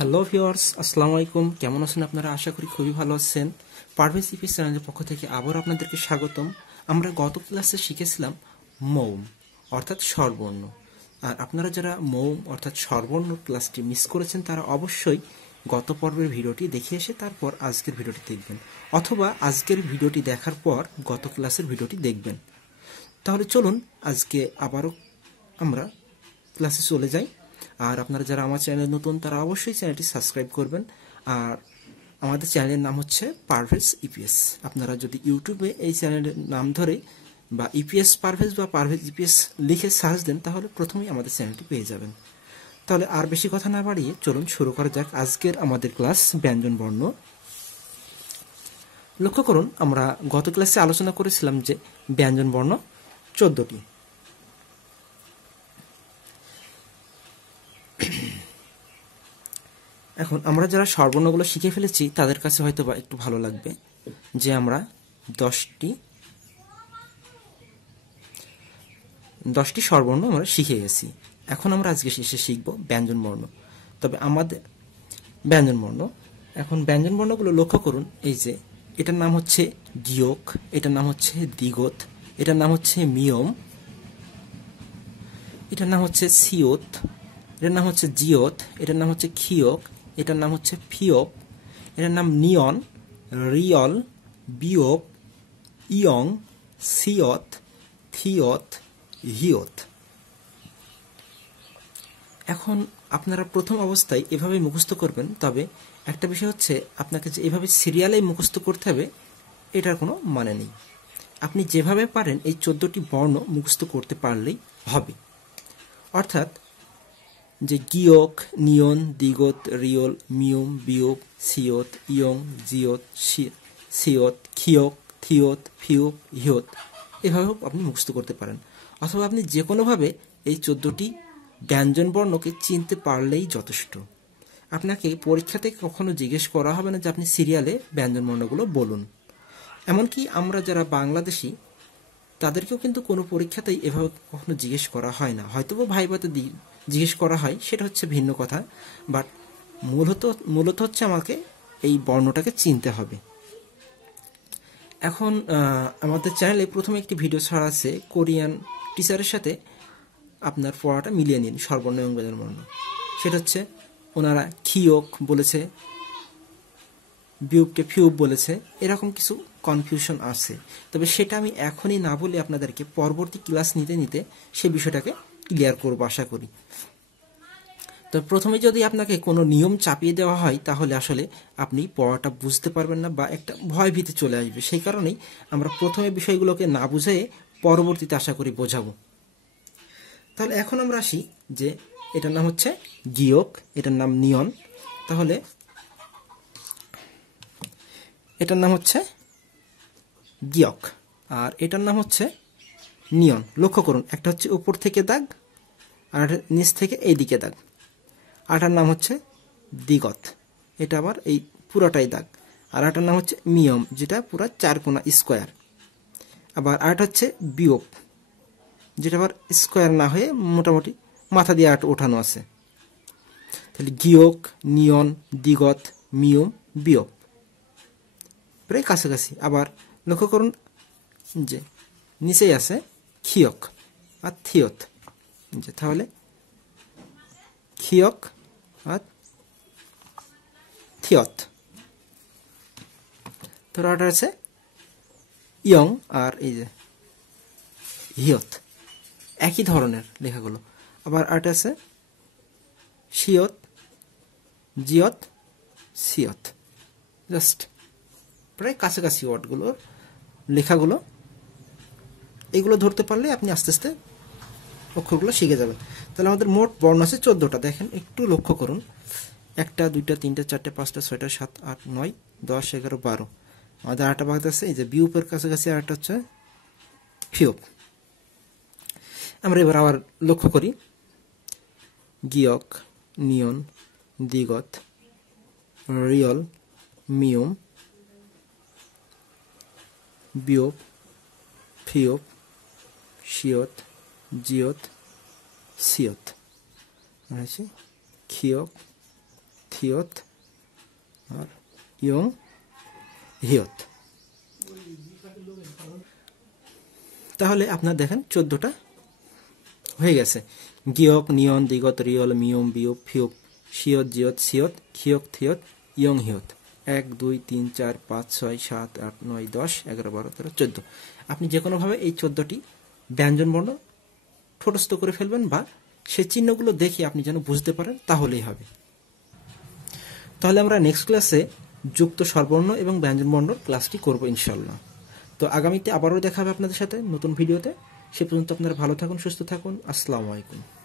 Hello viewers, আসসালামু আলাইকুম। কেমন আছেন আপনারা? আশা করি খুবই ভালো আছেন। পারভেজ ইপিএস চ্যানেলের পক্ষ থেকে আবার আপনাদেরকে স্বাগতম। আমরা গত ক্লাসে শিখেছিলাম মৌম অর্থাৎ স্বরবর্ণ। আর আপনারা যারা মৌম অর্থাৎ স্বরবর্ণ ক্লাসটি মিস করেছেন তারা অবশ্যই গত পর্বের ভিডিওটি দেখে এসে তারপর আজকের ভিডিওটি দেখবেন, অথবা আজকের ভিডিওটি দেখার পর গত ক্লাসের ভিডিওটি দেখবেন। তাহলে চলুন আজকে আবারও আমরা ক্লাসে চলে যাই। আর আপনারা যারা আমার চ্যানেলে নতুন তারা অবশ্যই চ্যানেলটি সাবস্ক্রাইব করবেন। আর আমাদের চ্যানেলের নাম হচ্ছে পারভেজ ইপিএস। আপনারা যদি ইউটিউবে এই চ্যানেলের নাম ধরে বা ইপিএস পারভেজ বা পারভেজ ইপিএস লিখে সার্চ দেন তাহলে প্রথমেই আমাদের চ্যানেলটি পেয়ে যাবেন। তাহলে আর বেশি কথা না বাড়িয়ে চলুন শুরু করা যাক আজকের আমাদের ক্লাস ব্যঞ্জন বর্ণ। লক্ষ্য করুন, আমরা গত ক্লাসে আলোচনা করেছিলাম যে ব্যঞ্জন বর্ণ 14টি। এখন আমরা যারা স্বরবর্ণগুলো শিখে ফেলেছি তাদের কাছে হয়তো বা একটু ভালো লাগবে যে আমরা 10টি স্বরবর্ণ আমরা শিখে গেছি। এখন আমরা আজকে শেষে শিখব ব্যঞ্জন বর্ণ। তবে আমাদের ব্যঞ্জন বর্ণ, এখন ব্যঞ্জন বর্ণগুলো লক্ষ্য করুন, এই যে এটার নাম হচ্ছে গিয়ক, এটার নাম হচ্ছে দ্বিগত, এটার নাম হচ্ছে মিয়ম, এটার নাম হচ্ছে সিয়ত, এটার নাম হচ্ছে জিয়ত, এটার নাম হচ্ছে খিয়ক, এটার নাম হচ্ছে ফিয়প, এটার নাম নিয়ন, রিয়ল, বিয়প, ইয়ং, সিয়ত, থিয়ত, হিয়ত। এখন আপনারা প্রথম অবস্থায় এভাবে মুখস্থ করবেন, তবে একটা বিষয় হচ্ছে আপনাকে যে এভাবে সিরিয়ালে মুখস্থ করতে হবে এটার কোনো মানে নেই। আপনি যেভাবে পারেন এই 14টি বর্ণ মুখস্থ করতে পারলেই হবে। অর্থাৎ যে গিয়ক, নিয়ন, দ্বিগত, রিয়ল, মিয়ম, বিয়প, সিয়ত, ইয়ং, জিয়ত, সিয়ত, খিয়ক, থিয়ত, ফিয়প, হিয়ত, এভাবেও আপনি মুখস্থ করতে পারেন। অথবা আপনি যে কোনোভাবে এই 14টি ব্যঞ্জন বর্ণকে চিনতে পারলেই যথেষ্ট। আপনাকে পরীক্ষা থেকে কখনো জিজ্ঞেস করা হবে না যে আপনি সিরিয়ালে ব্যঞ্জন বর্ণগুলো বলুন। এমনকি আমরা যারা বাংলাদেশি তাদেরকেও কিন্তু কোনো পরীক্ষাতেই এভাবে কখনো জিজ্ঞেস করা হয় না। হয়তো ভাইভাতে জিজ্ঞেস করা হয়, সেটা হচ্ছে ভিন্ন কথা, বাট মূলত হচ্ছে আমাকে এই বর্ণটাকে চিনতে হবে। এখন আমাদের চ্যানেলে প্রথমে একটি ভিডিও ছাড়া আছে, কোরিয়ান টিচারের সাথে আপনার পড়াটা মিলিয়ে নিন স্বরবর্ণ এবং ব্যঞ্জন বর্ণ। সেটা হচ্ছে ওনারা খিয়ক বলেছে, বিউপকে ফিউব বলেছে, এরকম কিছু কনফিউশন আছে। তবে সেটা আমি এখনই না বলে আপনাদেরকে পরবর্তী ক্লাস নিতে নিতে সে বিষয়টাকে ক্লিয়ার করবো আশা করি। তো প্রথমে যদি আপনাকে কোনো নিয়ম চাপিয়ে দেওয়া হয় তাহলে আসলে আপনি পড়াটা বুঝতে পারবেন না বা একটা ভয় ভীতি চলে আসবে। সেই কারণেই আমরা প্রথমে বিষয়গুলোকে না বুঝিয়ে পরবর্তীতে আশা করি বোঝাবো। তাহলে এখন আমরা আসি যে এটার নাম হচ্ছে গিয়ক, এটার নাম নিয়ন, তাহলে এটার নাম হচ্ছে গিয়ক আর এটার নাম হচ্ছে নিয়ন। লক্ষ্য করুন, একটা হচ্ছে উপর থেকে দাগ আর নিচ থেকে এই দিকে দাগ। আটার নাম হচ্ছে দ্বিগত, এটা আবার এই পুরোটাই দাগ। আর আটার নাম হচ্ছে মিয়ম, যেটা পুরো 4 কোণা স্কোয়ার। আবার আট হচ্ছে বিয়োপ, যেটা আবার স্কোয়ার না হয়ে মোটামুটি মাথা দিয়ে আট ওঠানো আছে। তাহলে গিয়ক, নিয়ন, দ্বিগত, মিয়ম, বিয়োপ, প্রায় কাছাকাছি। আবার লক্ষ্য করুন যে নিচেই আছে খিয়ক আর থিয়ত, যে তাহলে খিয়ক আর থিয়ত। তো ওটা আছে ইয়ং আর এই যে হিয়ত, একই ধরনের লেখাগুলো। আবার আরেকটা আছে সিয়ত, জিয়ত, সিয়ত, জাস্ট প্রায় কাছাকাছি ওয়ার্ডগুলোর লেখাগুলো। এগুলো ধরতে পারলে আপনি আস্তে আস্তে অক্ষরগুলো শিখে যাবেন। তাহলে আমাদের মোট বর্ণ আছে 14টা। দেখেন, একটু লক্ষ্য করুন, 1, 2, 3, 4, 5, 6, 7, 8, 9, 10, 11, 12। আমাদের আরেকটা ভাগ আছে এই যে বিউপের কাছাকাছি, আরেকটা হচ্ছে ফিউপ। আমরা এবার আবার লক্ষ্য করি, গিয়ক, নিয়ন, দ্বিগত, রিয়ল, মিয়ম, বিয়োপ, ফিয়োপ, সিয়ত, জিয়ত, সিয়ত, খিয়ক, থিয়ত আর ইয়ং হিয়ত। তাহলে আপনার দেখেন 14টা হয়ে গেছে। গিয়ক, নিয়ন, দিগত, রিয়ল, মিয়ম, বিয়প, ফিয়প, শিয়ত, জিয়ত, সিয়ত, খিয়ক, থিয়ত, ইয়ং, হিয়ত। 1 2 3 4 5 6 7 8 9 10 11 12 13 14। আপনি যে কোনোভাবে এই 14টি ব্যঞ্জন বর্ণ ঠোঁটস্থ করে ফেলবেন, বা সেই চিহ্নগুলো দেখে আপনি যেন বুঝতে পারেন, তাহলেই হবে। তাহলে আমরা নেক্সট ক্লাসে যুক্ত স্বরবর্ণ এবং ব্যঞ্জন বর্ণ ক্লাসটি করব ইনশাল্লাহ। তো আগামীতে আবারও দেখা হবে আপনাদের সাথে নতুন ভিডিওতে। সে পর্যন্ত আপনারা ভালো থাকুন, সুস্থ থাকুন। আসসালামু আলাইকুম।